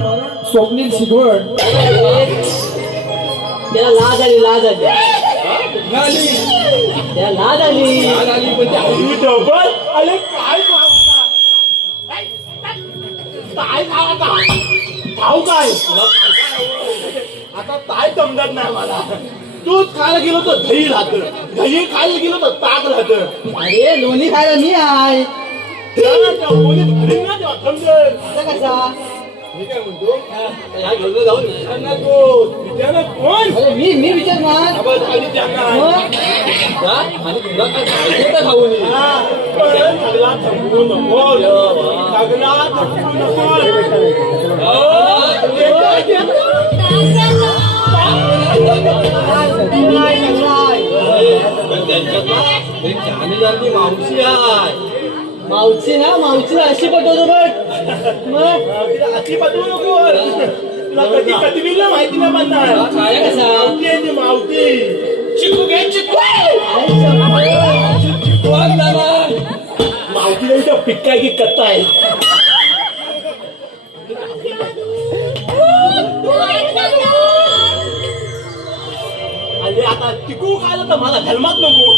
स्वप्नील शिगवण त्याला लाज आली लाज आली झाली त्याला लाज आली पण ते हळू डबल अरे काय खाऊ काय आता काय समजत नाही मला दूध खायला गेलो तर दही राहत दही खायला गेलो तर ताक राहत अरे लोणी खायला मी आहे आता कसा मी काय म्हणतो या घेऊन जाऊन विचारणार तो विचारणार कोण अरे मी विचारणार आवाज खाली जाणार आणि तुला काय खायचं तर खाऊ नये सगळा थकू नको सगळा थकू नको त्यांच्यात मावशी आहे मावशी ना मावशीला अशी पटवतो बट मग अशी बदलू नको तुला कधी कधी मी माहिती नाही पडणार काय कसा मावती आहे ती मावती चिकू घे चिकू मावतीला इथं पिक्का की कत्ता आहे आणि आता चिकू खायला तर मला धर्मात नको